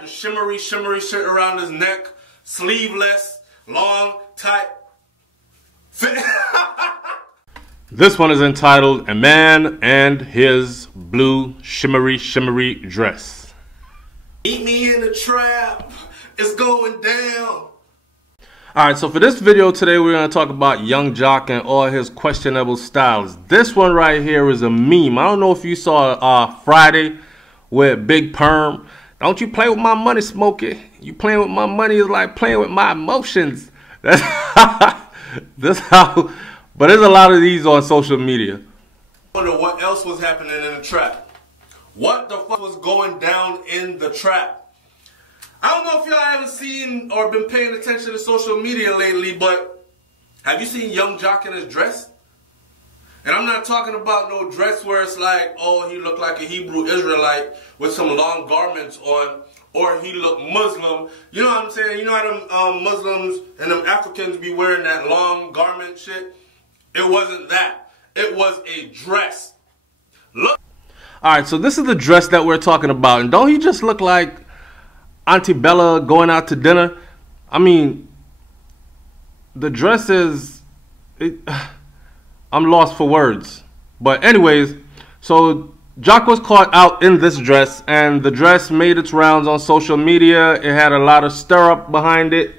The shimmery shit around his neck, sleeveless, long, tight, fit. This one is entitled "A Man and His Blue Shimmery Dress." Meet me in the trap, it's going down. Alright, so for this video today, we're going to talk about Young Joc and all his questionable styles. This one right here is a meme. I don't know if you saw Friday with Big Perm. Don't you play with my money, Smokey. You playing with my money is like playing with my emotions. That's how, but there's a lot of these on social media. I wonder what else was happening in the trap. What the fuck was going down in the trap? I don't know if y'all haven't seen or been paying attention to social media lately, but have you seen Young Joc in his dress? And I'm not talking about no dress where it's like, oh, he looked like a Hebrew Israelite with some long garments on, or he looked Muslim. You know what I'm saying? You know how them Muslims and them Africans be wearing that long garment shit? It wasn't that. It was a dress. Look. Alright, so this is the dress that we're talking about. And don't he just look like Auntie Bella going out to dinner? I mean, the dress is... I'm lost for words. But anyways, so Joc was caught out in this dress, and the dress made its rounds on social media. It had a lot of stir-up behind it.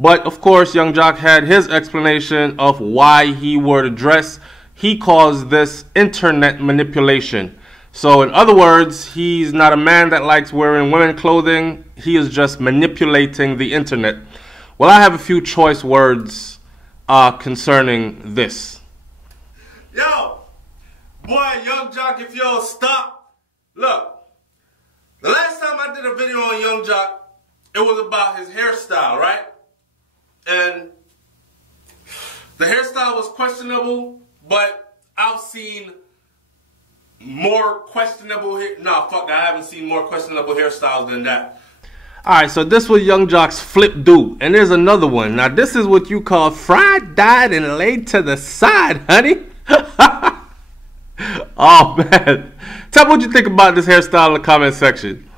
But of course, Young Joc had his explanation of why he wore the dress. He calls this internet manipulation. So in other words, he's not a man that likes wearing women's clothing. He is just manipulating the internet. Well, I have a few choice words concerning this. Yo, boy, Young Joc, if y'all stop. Look, the last time I did a video on Young Joc, it was about his hairstyle, right? And the hairstyle was questionable, but I've seen more questionable nah, fuck that. I haven't seen more questionable hairstyles than that. Alright, so this was Young Joc's flip do. And there's another one. Now, this is what you call fried, dyed, and laid to the side, honey. Oh, man. Tell me what you think about this hairstyle in the comment section.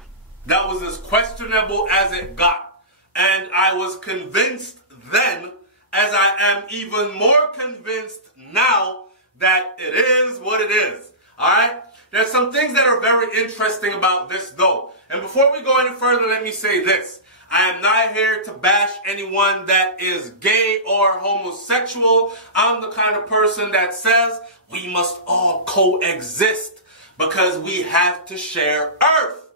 That was as questionable as it got. And I was convinced then, as I am even more convinced now, that it is what it is. Alright? There's some things that are very interesting about this though. And before we go any further, let me say this. I am not here to bash anyone that is gay or homosexual. I'm the kind of person that says we must all coexist because we have to share Earth.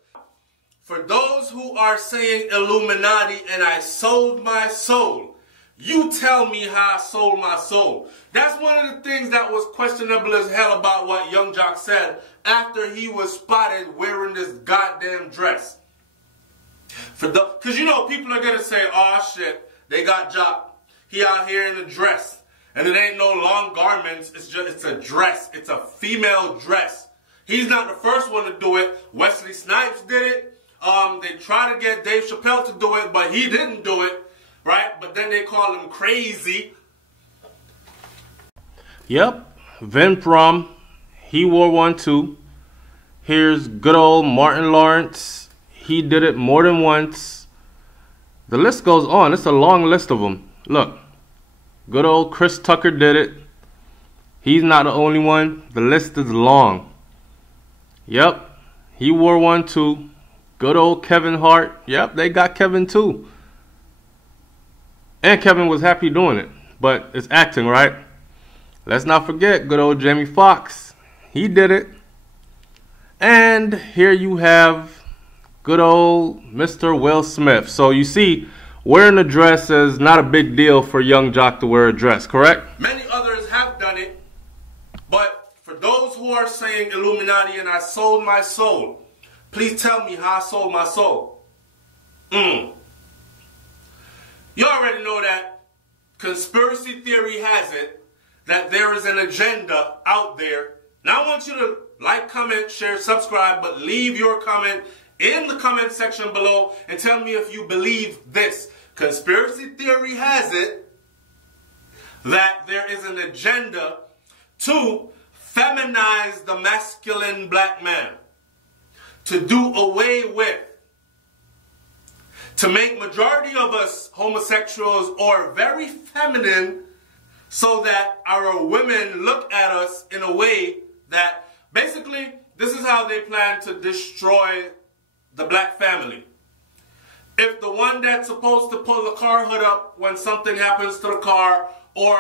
For those who are saying Illuminati and I sold my soul, you tell me how I sold my soul. That's one of the things that was questionable as hell about what Young Joc said after he was spotted wearing this goddamn dress. Because you know people are going to say, oh shit, they got Joc. He out here in a dress. And it ain't no long garments, it's a dress. It's a female dress. He's not the first one to do it. Wesley Snipes did it. They tried to get Dave Chappelle to do it, but he didn't do it. Right? But then they call him crazy. Yep. Vin Prom. He wore one too. Here's good old Martin Lawrence. He did it more than once. The list goes on. It's a long list of them. Look. Good old Chris Tucker did it. He's not the only one. The list is long. Yep. He wore one too. Good old Kevin Hart. Yep. They got Kevin too. And Kevin was happy doing it. But it's acting, right? Let's not forget good old Jamie Foxx. He did it. And here you have good old Mr. Will Smith. So you see, wearing a dress is not a big deal for Young Joc to wear a dress, correct? Many others have done it. But for those who are saying Illuminati and I sold my soul, please tell me how I sold my soul. You already know that conspiracy theory has it that there is an agenda out there. Now I want you to like, comment, share, subscribe, but leave your comment in the comment section below and tell me if you believe this. Conspiracy theory has it that there is an agenda to feminize the masculine black man, to do away with to make majority of us homosexuals or very feminine so that our women look at us in a way that basically this is how they plan to destroy the black family. If the one that's supposed to pull the car hood up when something happens to the car, or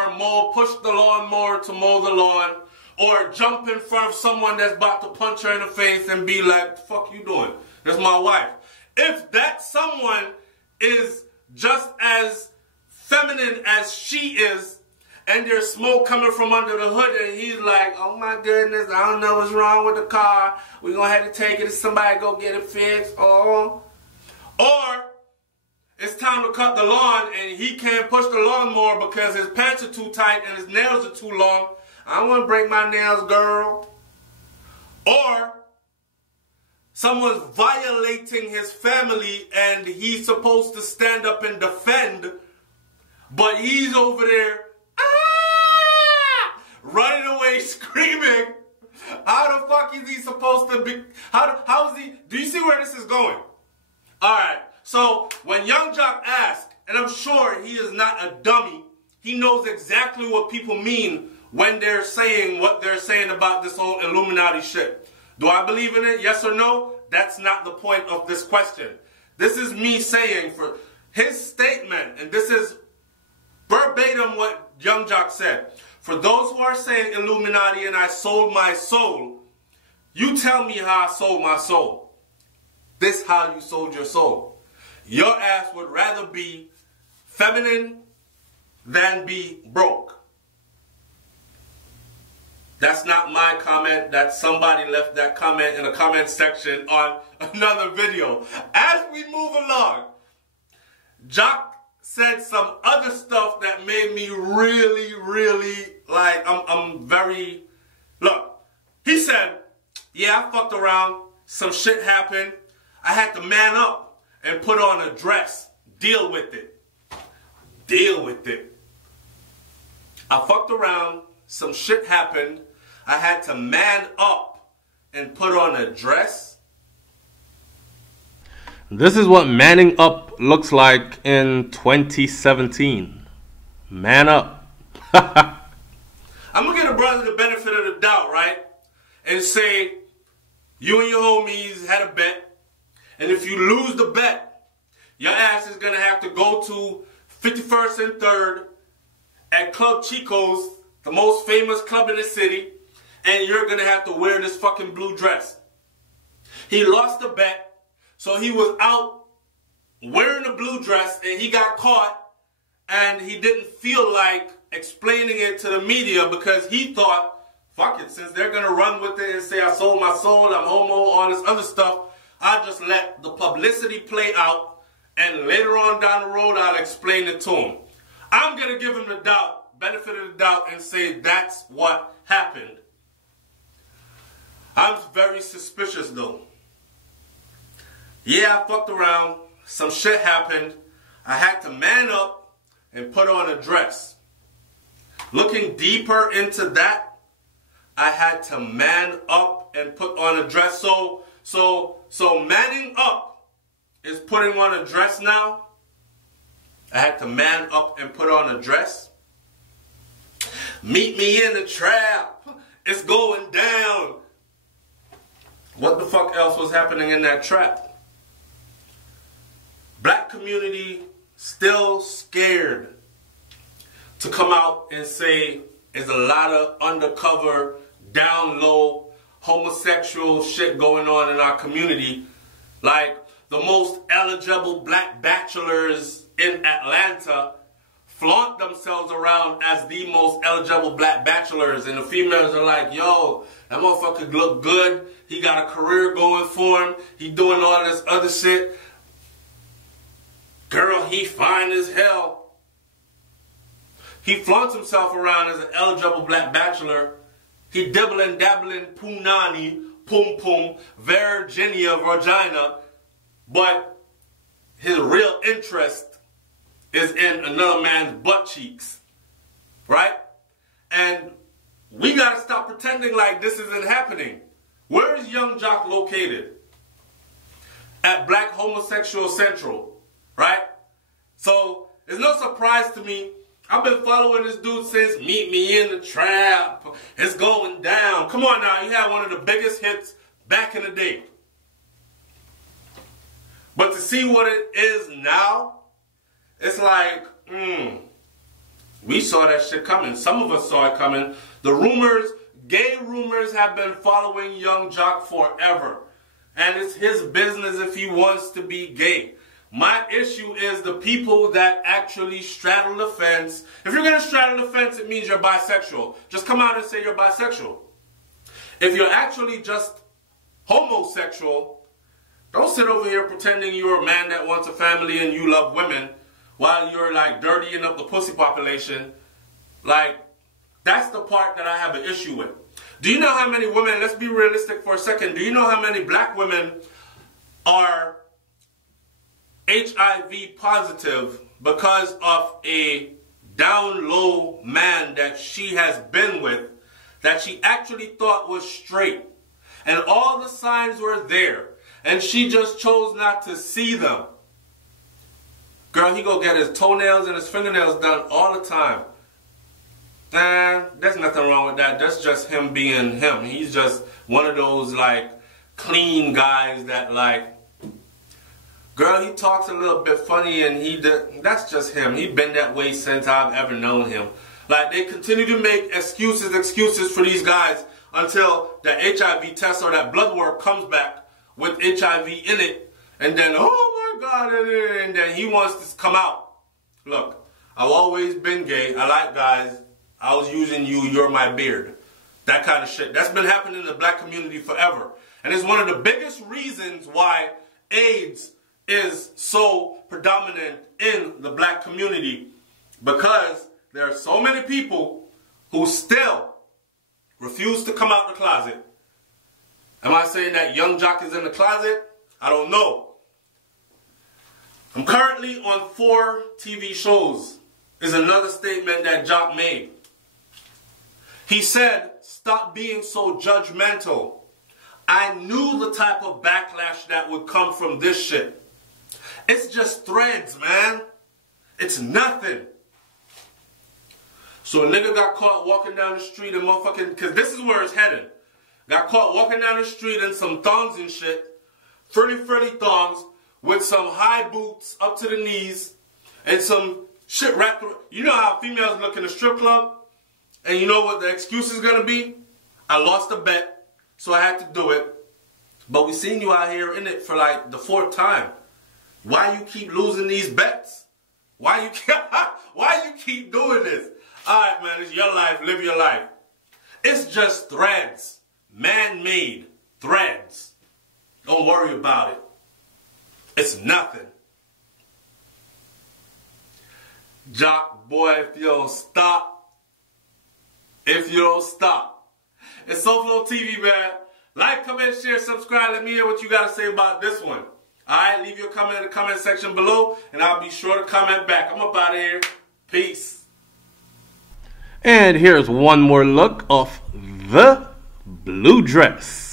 push the lawnmower to mow the lawn, or jump in front of someone that's about to punch her in the face and be like, the fuck you doing? That's my wife. If that someone is just as feminine as she is, and there's smoke coming from under the hood, and he's like, oh my goodness, I don't know what's wrong with the car. We're going to have to take it to somebody go get it fixed. Or it's time to cut the lawn, and he can't push the lawnmower because his pants are too tight and his nails are too long. I don't want to break my nails, girl. Or someone's violating his family and he's supposed to stand up and defend, but he's over there running away screaming. How the fuck is he supposed to be? How is he? Do you see where this is going? Alright, so when Young Jock asked, and I'm sure he is not a dummy, he knows exactly what people mean when they're saying what they're saying about this whole Illuminati shit. Do I believe in it? Yes or no? That's not the point of this question. This is me saying for his statement, and this is verbatim what Young Jock said. For those who are saying Illuminati and I sold my soul, you tell me how I sold my soul. This how you sold your soul. Your ass would rather be feminine than be broke. That's not my comment. That somebody left that comment in the comment section on another video. As we move along, Jock said some other stuff that made me really, like, I'm very, look, he said, yeah, I fucked around, some shit happened, I had to man up and put on a dress, deal with it, deal with it. I fucked around, some shit happened, I had to man up and put on a dress. This is what manning up looks like in 2017. Man up. I'm going to give a brother the benefit of the doubt, right? And say, you and your homies had a bet. And if you lose the bet, your ass is going to have to go to 51st and 3rd at Club Chico's, the most famous club in the city. And you're going to have to wear this fucking blue dress. He lost the bet, so he was out wearing the blue dress, and he got caught, and he didn't feel like explaining it to the media because he thought, fuck it, since they're going to run with it and say I sold my soul, I'm homo, all this other stuff, I'll just let the publicity play out, and later on down the road, I'll explain it to him. I'm going to give him the benefit of the doubt, and say that's what happened. I'm very suspicious though. Yeah, I fucked around. Some shit happened. I had to man up and put on a dress. Looking deeper into that, I had to man up and put on a dress. So manning up is putting on a dress now. I had to man up and put on a dress. Meet me in the trap. It's going down. What the fuck else was happening in that trap? Black community still scared to come out and say there's a lot of undercover, down low, homosexual shit going on in our community. Like the most eligible black bachelors in Atlanta flaunt themselves around as the most eligible black bachelors, and the females are like, yo, that motherfucker look good, he got a career going for him, he doing all this other shit. Girl, he fine as hell. He flaunts himself around as an eligible black bachelor. He dibbling, dabbling, punani, pum pum, Virginia, vagina, but his real interest is in another man's butt cheeks, right? And we gotta stop pretending like this isn't happening. Where is Young Jock located? At Black Homosexual Central. right? So it's no surprise to me. I've been following this dude since Meet Me in the Trap. It's going down. Come on now, he had one of the biggest hits back in the day. But to see what it is now, it's like, we saw that shit coming. Some of us saw it coming. The rumors, gay rumors, have been following young JOC forever. And it's his business if he wants to be gay. My issue is the people that actually straddle the fence. If you're going to straddle the fence, it means you're bisexual. Just come out and say you're bisexual. If you're actually just homosexual, don't sit over here pretending you're a man that wants a family and you love women while you're like dirtying up the pussy population. Like, that's the part that I have an issue with. Do you know how many women, let's be realistic for a second, do you know how many black women are HIV positive because of a down low man that she has been with, that she actually thought was straight, and all the signs were there, and she just chose not to see them? Girl, he go get his toenails and his fingernails done all the time. Nah, there's nothing wrong with that. That's just him being him. He's just one of those like clean guys that like, girl, he talks a little bit funny and that's just him. He's been that way since I've ever known him. Like, they continue to make excuses for these guys until the HIV test or that blood work comes back with HIV in it. And then, oh my God, and then he wants to come out. Look, I've always been gay. I like guys. I was using you, you're my beard. That kind of shit. That's been happening in the black community forever. And it's one of the biggest reasons why AIDS is so predominant in the black community, because there are so many people who still refuse to come out the closet. Am I saying that young JOC is in the closet? I don't know. I'm currently on 4 TV shows, is another statement that JOC made. He said, stop being so judgmental. I knew the type of backlash that would come from this shit. It's just threads, man. It's nothing. So a nigga got caught walking down the street and motherfucking, because this is where it's headed. Got caught walking down the street in some thongs and shit. Frilly thongs with some high boots up to the knees and some shit wrapped around. You know how females look in a strip club? And you know what the excuse is going to be? I lost a bet, so I had to do it. But we seen you out here in it for like the 4th time. Why you keep losing these bets? Why you keep doing this? Alright, man, it's your life, live your life. It's just threads. Man-made threads. Don't worry about it. It's nothing. JOC, boy, if you don't stop. If you don't stop. It's SouFLoTV, man. Like, comment, share, subscribe. Let me hear what you got to say about this one. Alright, leave your comment in the comment section below, and I'll be sure to comment back. I'm up out of here. Peace. And here's one more look of the blue dress.